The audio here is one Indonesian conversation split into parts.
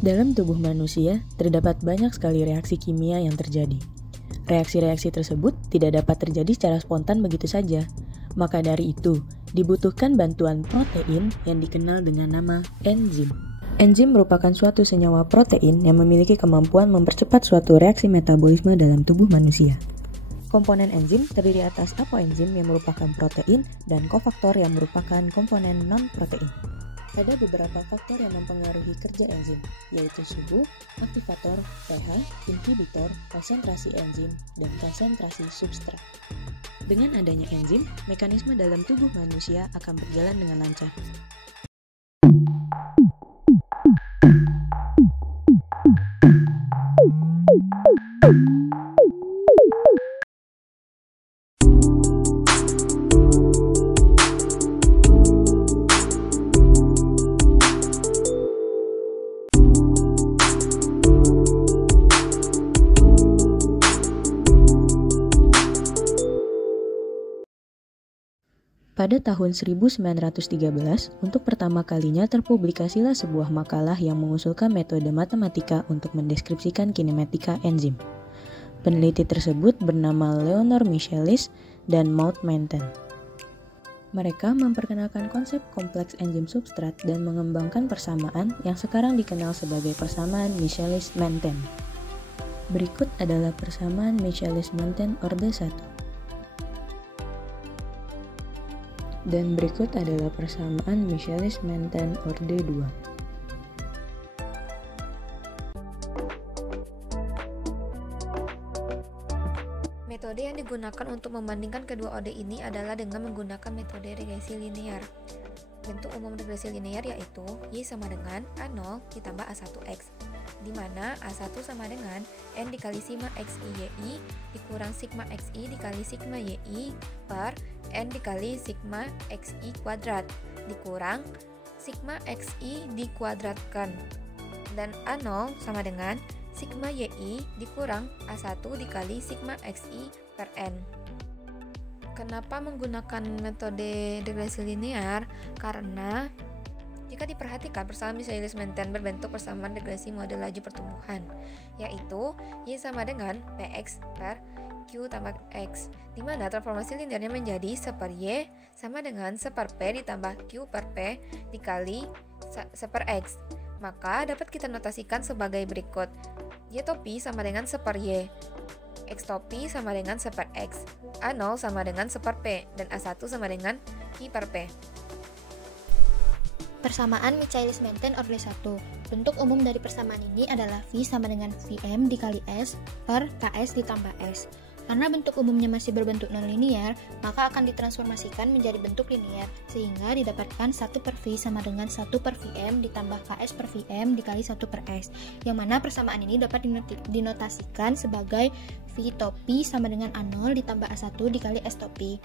Dalam tubuh manusia, terdapat banyak sekali reaksi kimia yang terjadi. Reaksi-reaksi tersebut tidak dapat terjadi secara spontan begitu saja. Maka dari itu, dibutuhkan bantuan protein yang dikenal dengan nama enzim. Enzim merupakan suatu senyawa protein yang memiliki kemampuan mempercepat suatu reaksi metabolisme dalam tubuh manusia. Komponen enzim terdiri atas apoenzim yang merupakan protein dan kofaktor yang merupakan komponen non-protein. Ada beberapa faktor yang mempengaruhi kerja enzim, yaitu suhu, aktivator, pH, inhibitor, konsentrasi enzim, dan konsentrasi substrat. Dengan adanya enzim, mekanisme dalam tubuh manusia akan berjalan dengan lancar. Pada tahun 1913, untuk pertama kalinya terpublikasilah sebuah makalah yang mengusulkan metode matematika untuk mendeskripsikan kinematika enzim. Peneliti tersebut bernama Leonard Michaelis dan Maud Manton. Mereka memperkenalkan konsep kompleks enzim substrat dan mengembangkan persamaan yang sekarang dikenal sebagai persamaan Michaelis-Menten. Berikut adalah persamaan Michaelis-Menten orde 1. Dan berikut adalah persamaan Michaelis-Menten orde 2. Metode yang digunakan untuk membandingkan kedua orde ini adalah dengan menggunakan metode regresi linear. Bentuk umum regresi linear yaitu Y sama dengan A0 ditambah A1X, di mana A1 sama dengan N dikali sigma XI-YI dikurang sigma XI dikali sigma YI per N dikali sigma XI kuadrat dikurang sigma XI dikuadratkan, dan A0 sama dengan sigma YI dikurang A1 dikali sigma XI per N. Kenapa menggunakan metode regresi linear? Karena jika diperhatikan, persamaan Michaelis-Menten berbentuk persamaan regresi model laju pertumbuhan, yaitu Y sama dengan Px per Q tambah X, di mana transformasi linearnya menjadi 1 per Y sama dengan 1 per P ditambah Q per P dikali 1 per X. Maka dapat kita notasikan sebagai berikut. Y topi sama dengan 1 per Y, X topi sama dengan 1 per X, A0 sama dengan 1 per P, dan A1 sama dengan Q per P. Persamaan Michaelis-Menten orde 1. Bentuk umum dari persamaan ini adalah V sama dengan Vm dikali S per Ks ditambah S. Karena bentuk umumnya masih berbentuk nonlinear, maka akan ditransformasikan menjadi bentuk linear, sehingga didapatkan 1 per V sama dengan 1 per Vm ditambah Ks per Vm dikali 1 per S, yang mana persamaan ini dapat dinotasikan sebagai V topi sama dengan A0 ditambah A1 dikali S topi.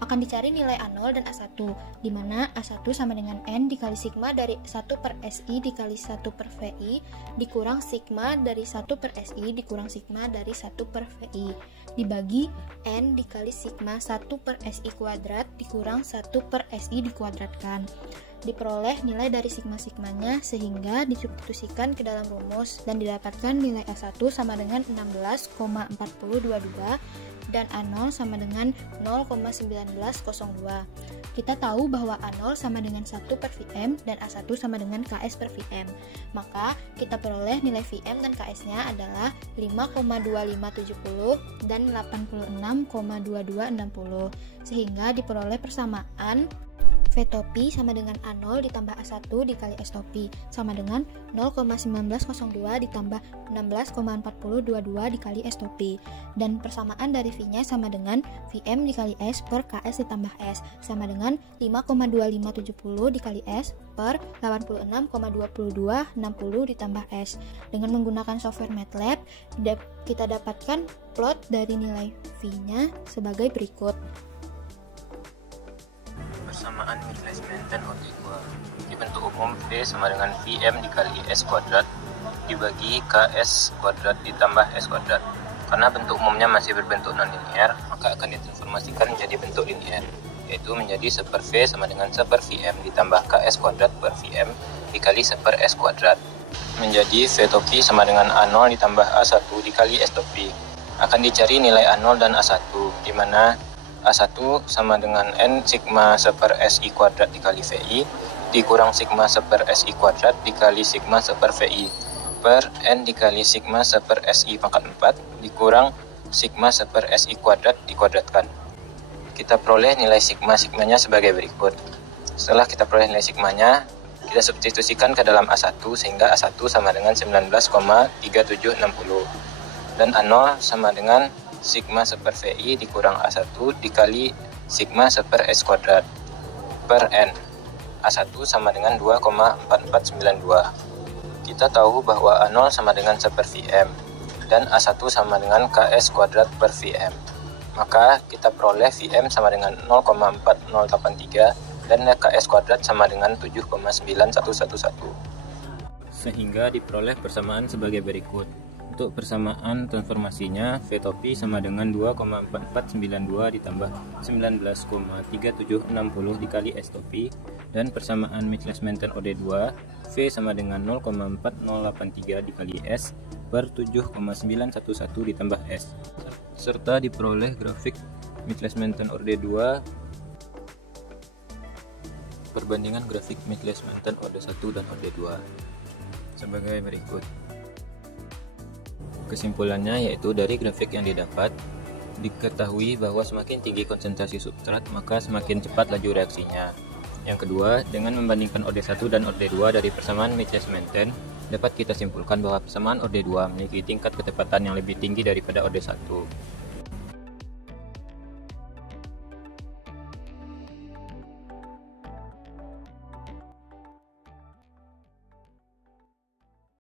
Akan dicari nilai A0 dan A1, di mana A1 sama dengan N dikali sigma dari 1 per Si dikali 1 per Vi dikurang sigma dari 1 per Si dikurang sigma dari 1 per Vi dibagi N dikali sigma 1 per Si kuadrat dikurang 1 per Si dikuadratkan. Diperoleh nilai dari sigma-sigmanya sehingga disubstitusikan ke dalam rumus dan didapatkan nilai A1 sama dengan 16,4022 dan A0 sama dengan 0,1902. Kita tahu bahwa A0 sama dengan 1 per Vm dan A1 sama dengan Ks per Vm. Maka kita peroleh nilai Vm dan Ks-nya adalah 5,2570 dan 86,2260, sehingga diperoleh persamaan V topi sama dengan A0 ditambah A1 dikali S topi sama dengan 0,1902 ditambah 16,4022 dikali S topi, dan persamaan dari V-nya sama dengan Vm dikali S per Ks ditambah S sama dengan 5,2570 dikali S per 86,2260 ditambah S. Dengan menggunakan software MATLAB, kita dapatkan plot dari nilai V-nya sebagai berikut. Persamaan Michaelis-Menten orde 2. Di bentuk umum V sama dengan Vm dikali S kuadrat dibagi Ks kuadrat ditambah S kuadrat. Karena bentuk umumnya masih berbentuk nonlinear, maka akan ditransformasikan menjadi bentuk linear, yaitu menjadi 1 per V sama dengan 1 per Vm ditambah Ks kuadrat per Vm dikali 1 per S kuadrat menjadi V topi sama dengan A0 ditambah A1 dikali S topi. Akan dicari nilai A0 dan A1, di mana A1 sama dengan N sigma seper SI kuadrat dikali VI, dikurang sigma seper SI kuadrat dikali sigma seper VI, per N dikali sigma seper SI pangkat 4, dikurang sigma seper SI kuadrat dikuadratkan. Kita peroleh nilai sigma-sigmanya sebagai berikut. Setelah kita peroleh nilai sigmanya, kita substitusikan ke dalam A1 sehingga A1 sama dengan 19,3760 dan A0 sama dengan sigma seper VI dikurang A1 dikali sigma seper S kuadrat per N. A1 sama dengan 2,4492. Kita tahu bahwa A0 sama dengan seper Vm dan A1 sama dengan Ks kuadrat per Vm. Maka kita peroleh Vm sama dengan 0,4083 dan Ks kuadrat sama dengan 7,9111. Sehingga diperoleh persamaan sebagai berikut. Untuk persamaan transformasinya, V topi sama dengan 2,4492 ditambah 19,3760 dikali S topi, dan persamaan Michels-Menten OD2, V sama dengan 0,4083 dikali S per 7,911 ditambah S, serta diperoleh grafik Michels-Menten OD2 perbandingan grafik Michels-Menten OD1 dan OD2 sebagai berikut. Kesimpulannya yaitu dari grafik yang didapat, diketahui bahwa semakin tinggi konsentrasi substrat maka semakin cepat laju reaksinya. Yang kedua, dengan membandingkan OD1 dan OD2 dari persamaan Michels-Menten, dapat kita simpulkan bahwa persamaan OD2 memiliki tingkat ketepatan yang lebih tinggi daripada OD1.